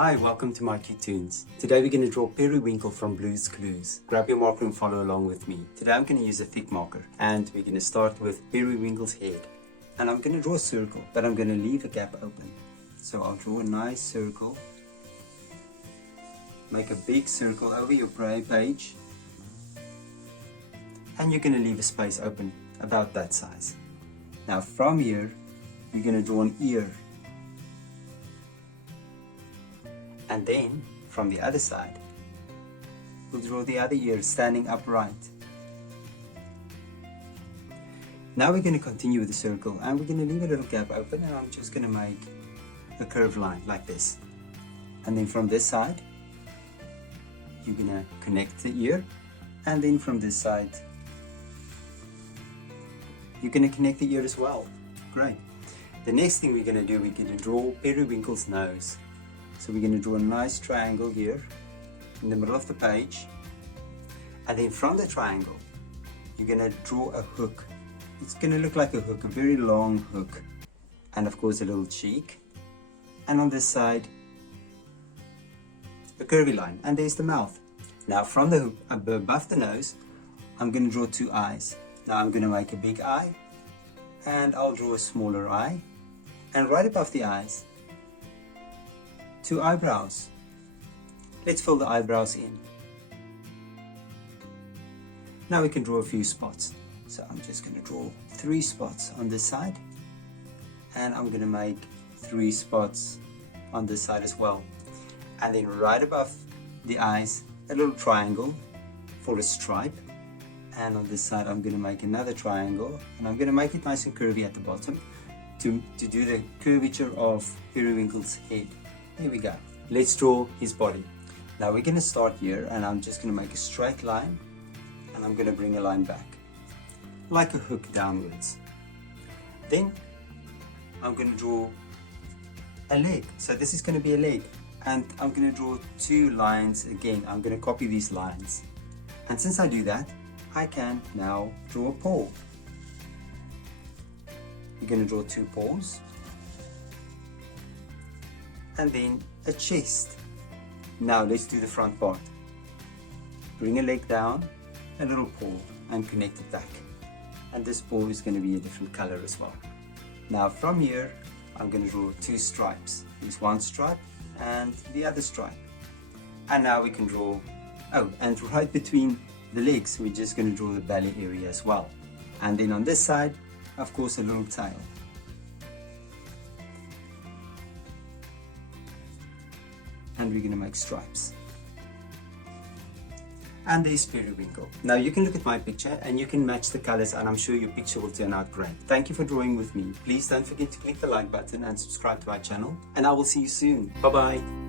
Hi, welcome to mycutetoons. Today we're going to draw Periwinkle from Blue's Clues. Grab your marker and follow along with me. Today I'm going to use a thick marker and we're going to start with Periwinkle's head. And I'm going to draw a circle, but I'm going to leave a gap open. So I'll draw a nice circle. Make a big circle over your page. And you're going to leave a space open about that size. Now from here, we're going to draw an ear. And then, from the other side, we'll draw the other ear standing upright. Now we're going to continue with the circle and we're going to leave a little gap open, and I'm just going to make a curved line like this. And then from this side, you're going to connect the ear, and then from this side, you're going to connect the ear as well. Great. The next thing we're going to do, we're going to draw Periwinkle's nose. So we're going to draw a nice triangle here in the middle of the page, and then from the triangle you're going to draw a hook. It's going to look like a hook, a very long hook, and of course a little cheek, and on this side a curvy line, and there's the mouth. Now from the hook above the nose, I'm going to draw two eyes. Now I'm going to make a big eye, and I'll draw a smaller eye, and right above the eyes, two eyebrows. Let's fill the eyebrows in. Now we can draw a few spots. So I'm just going to draw 3 spots on this side, and I'm going to make 3 spots on this side as well. And then right above the eyes, a little triangle for a stripe. And on this side I'm going to make another triangle, and I'm going to make it nice and curvy at the bottom to do the curvature of Periwinkle's head. Here we go. Let's draw his body. Now we're going to start here, and I'm just going to make a straight line, and I'm going to bring a line back like a hook downwards. Then I'm going to draw a leg. So this is going to be a leg, and I'm going to draw 2 lines again. I'm going to copy these lines, and since I do that, I can now draw a paw. We're going to draw 2 paws, and then a chest. Now let's do the front part. Bring a leg down, a little paw, and connect it back. And this paw is going to be a different color as well. Now from here, I'm going to draw 2 stripes. There's one stripe and the other stripe. And now we can draw, and right between the legs, we're just going to draw the belly area as well. And then on this side, of course, a little tail. And we're going to make stripes. And there's Periwinkle. Now you can look at my picture and you can match the colors, and I'm sure your picture will turn out great. Thank you for drawing with me. Please don't forget to click the like button and subscribe to our channel, and I will see you soon. Bye bye.